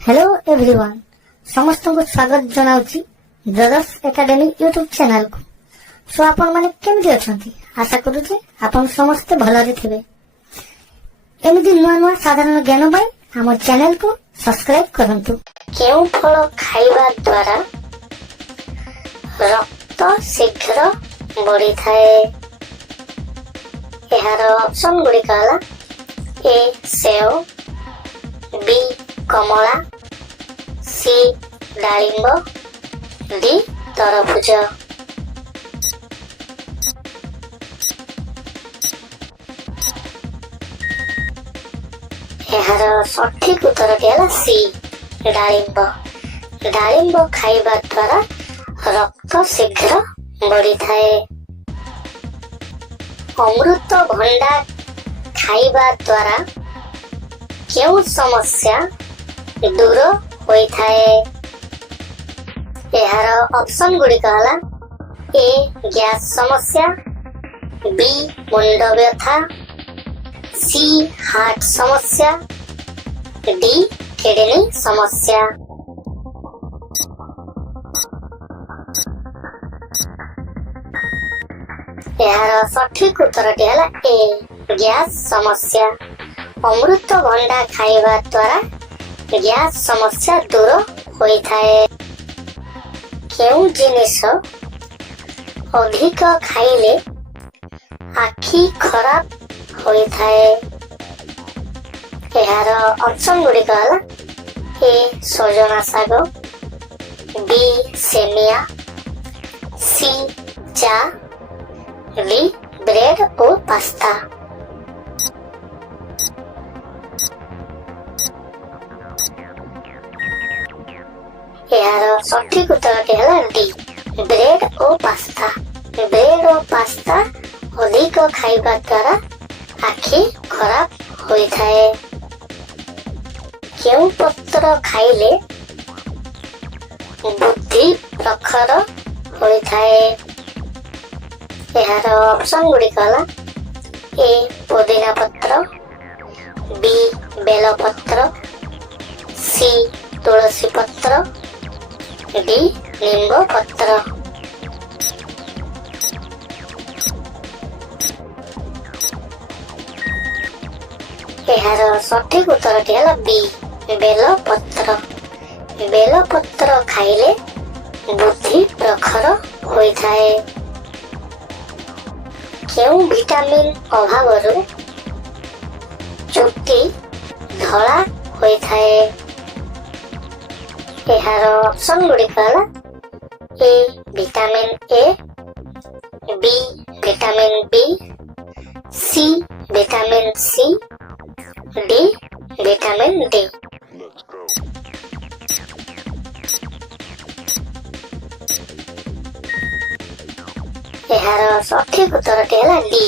Hello everyone समस्त को स्वागत जनाउछि ब्रदर्स एकेडमी यूट्यूब चैनल को। सो आपण माने केमि अछंती आशा करू जे आपण समस्त भलरे थिबे। एमिति नुआ नुआ साधारण ज्ञान पाई हम चैनल को सब्सक्राइब करंतु। केउ फल खाइबा द्वारा रक्त शीघ्र बढ़ी थाए। एहार ऑप्शन गुडी कहला ए सेव, बी कमला, सी डालिंब, डी तरबुज। एहार सठिक उत्तर है सी डालिंब। डालिंब खाइबा द्वारा रक्त शीघ्र बढ़ी थाए। अमृत भंडा खाइबा द्वारा केउ समस्या दूर होई थाए। एहार ऑप्शन गुडी कहला ए गैस समस्या, बी मुंड व्यथा, सी हार्ट समस्या, डी किडनी समस्या। एहार सठिक उत्तर है ए गैस समस्या। अमृत भंडा खाइबा द्वारा गैस समस्या दूर होई थाए। केउ जिनिस अधिक खाइले आखि खराब होई थाए। एहार ऑप्शन गुडी कहला ए सजना साग, बी सेमिया, सी चा, डी ब्रेड और पास्ता। यार सठिक उत्तर है डी ब्रेड और पास्ता। ब्रेड और पास्ता अधिक खाइबा द्वारा आखि खराब होई थाए। केउ पत्र खाइले बुद्धि प्रखर होई थाए। यार ऑप्शन गुडी कहला ए पुदीना पत्र, बी बेल पत्र, सी तुलसी पत्र, डी नींब पत्र। एहार सठिक उत्तर है बी बेल पत्र। बेल पत्र खाइले बुद्धि प्रखर होई थाए। केउ विटामिन अभावरु चुट्टी धला होई थाए। एहार ऑप्शन गुडी कहला A vitamin A, B vitamin B, C vitamin C, D vitamin D. एहार सठिक उत्तर है D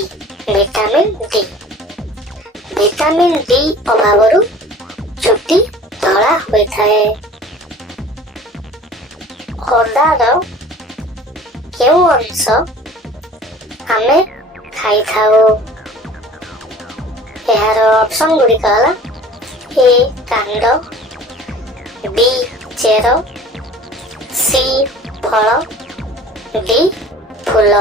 vitamin D. Vitamin D अभावरु चुट्टी धला होई थाए। अदार केउ अंश आमे खाई थाओ। एहार ऑप्शन गुडी कहला ए कांड, बी चेर, सी फल, डी फूल।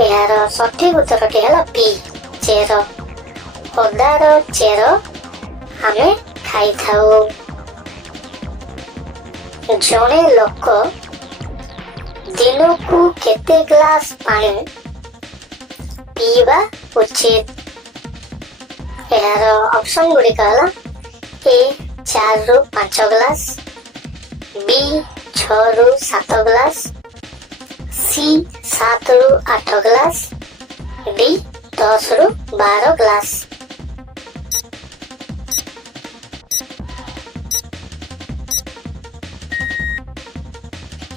एहार सठिक उत्तर है बी चेर। अदार चेर आमे खाई थाओ। जणे लोक दिन को केते ग्लास पानी पीवा उचित। एहार ऑप्शन गुडी कहला ए 4 रु 5 ग्लास, बी 6 रु 7 ग्लास, सी 7 रु 8 ग्लास, डी 10 रु 12 ग्लास।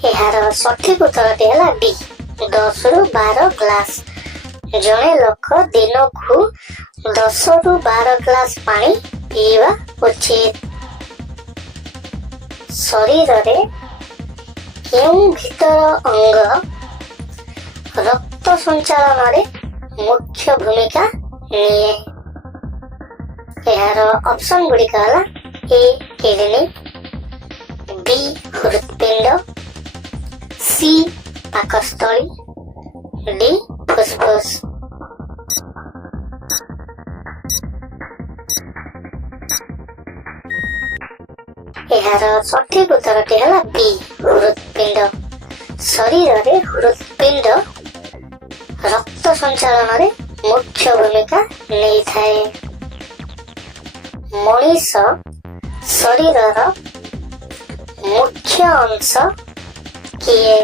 एहार सठिक उत्तर है डी 10 रु 12 ग्लास। जणे लोक दिन को 10 रु 12 ग्लास पानी पीवा उचित। शरीर रे केउ भीतर अंग रक्त संचालन रे ମୁଖ୍ୟ ଭୂମିକା ନିଏ। ଏହାର ଅପସନ ଗୁଡ଼ିକ ହେଲା ଏ କିଡନୀ, ବି ହୃତ୍ପିଣ୍ଡ, ସି ପାକସ୍ଥଳୀ, ଡି ଫୁସଫୁସ। ଏହାର ସଠିକ ଉତ୍ତରଟି ହେଲା ବି ହୃତ୍ପିଣ୍ଡ। ଶରୀରରେ ହୃତ୍ପିଣ୍ଡ ରକ୍ତ ସଞ୍ଚାଳନରେ ମୁଖ୍ୟ ଭୂମିକା ନେଇଥାଏ। ମଣିଷ ଶରୀରର ମୁଖ୍ୟ ଅଂଶ କିଏ?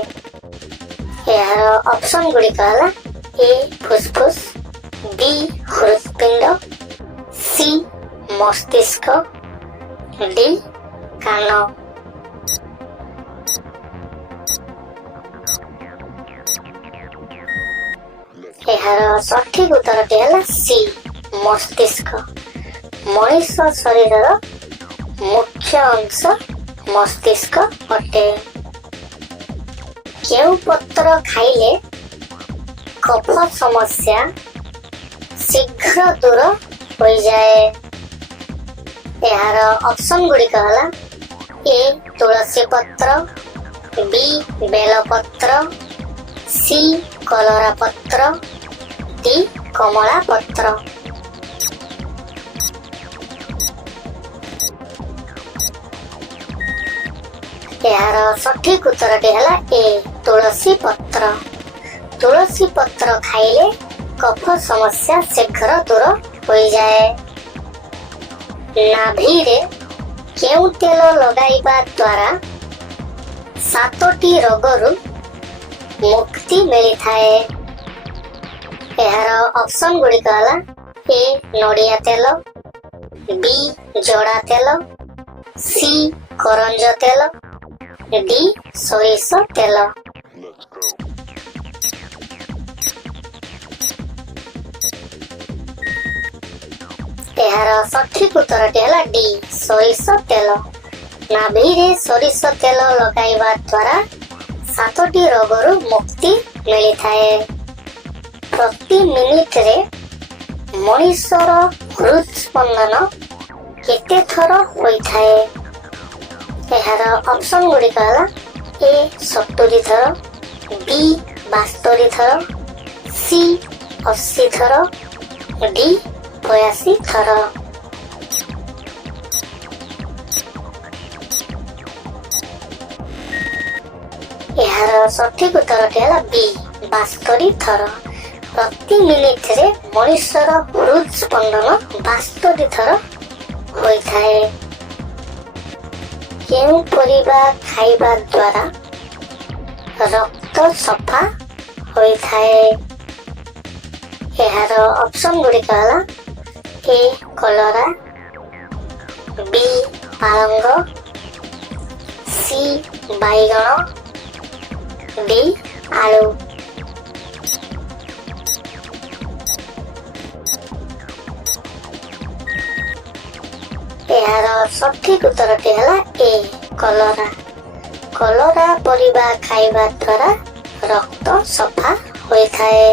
ଏହାର ଅପସନ ଗୁଡ଼ିକ ହେଲା ଏ ଫୁସଫୁସ, ବି ହୃତ୍ପିଣ୍ଡ, ସି ମସ୍ତିଷ୍କ, ଡି କାନ। ଏହାର ସଠିକ ଉତ୍ତରଟି ହେଲା ସି ମସ୍ତିଷ୍କ। ମଣିଷ ଶରୀରର ମୁଖ୍ୟ ଅଂଶ ମସ୍ତିଷ୍କ ଅଟେ। କେଉଁ ପତ୍ର ଖାଇଲେ କଫ ସମସ୍ୟା ଶୀଘ୍ର ଦୂର ହୋଇଯାଏ? ଏହାର ଅପସନ ଗୁଡ଼ିକ ହେଲା ଏ ତୁଳସୀ ପତ୍ର, ବି ବେଲପତ୍ର, ସି କଲରା ପତ୍ର, ଡି କମଳା ପତ୍ର। ଏହାର ସଠିକ ଉତ୍ତରଟି ହେଲା ଏ ତୁଳସୀ ପତ୍ର। ତୁଳସୀ ପତ୍ର ଖାଇଲେ କଫ ସମସ୍ୟା ଶୀଘ୍ର ଦୂର ହୋଇଯାଏ। ନାଭିରେ କେଉଁ ତେଲ ଲଗାଇବା ଦ୍ୱାରା 7ଟି ରୋଗରୁ ମୁକ୍ତି ମିଳିଥାଏ? ଏହାର ଅପସନ ଗୁଡ଼ିକ ହେଲା ଏ ନଡ଼ିଆ ତେଲ, ବି ଜଡ଼ା ତେଲ, ସି କରଞ୍ଜ ତେଲ, ଡି ସୋରିଷ ତେଲ। ଏହାର ସଠିକ ଉତ୍ତରଟି ହେଲା ଡି ସୋରିଷ ତେଲ। ନାଭିରେ ସୋରିଷ ତେଲ ଲଗାଇବା ଦ୍ୱାରା 7ଟି ରୋଗରୁ ମୁକ୍ତି ମିଳିଥାଏ। ପ୍ରତି ମିନିଟରେ ମଣିଷର ହୃଦସ୍ପନ୍ଦନ କେତେ ଥର ହୋଇଥାଏ? ଏହାର ଅପସନ ଗୁଡ଼ିକ ହେଲା ଏ 70 ଥର, ବି 72 ଥର, ସି 80 ଥର, ଡି 82 ଥର। ଏହାର ସଠିକ ଉତ୍ତରଟି ହେଲା ବି 72 ଥର। ପ୍ରତି ମିନିଟରେ ମଣିଷର ହୃଦସ୍ପନ୍ଦନ 72 ଥର ହୋଇଥାଏ। କେଉଁ ପରିବା ଖାଇବା ଦ୍ୱାରା ରକ୍ତ ସଫା ହୋଇଥାଏ? ଏହାର ଅପସନ ଗୁଡ଼ିକ ହେଲା ଏ କଲରା, ବି ପାଳଙ୍ଗ, ସି ବାଇଗଣ, ଡି ଆଳୁ। ଏହାର ସଠିକ ଉତ୍ତରଟି ହେଲା ଏ କଲରା। କଲରା ପରିବା ଖାଇବା ଦ୍ୱାରା ରକ୍ତ ସଫା ହୋଇଥାଏ।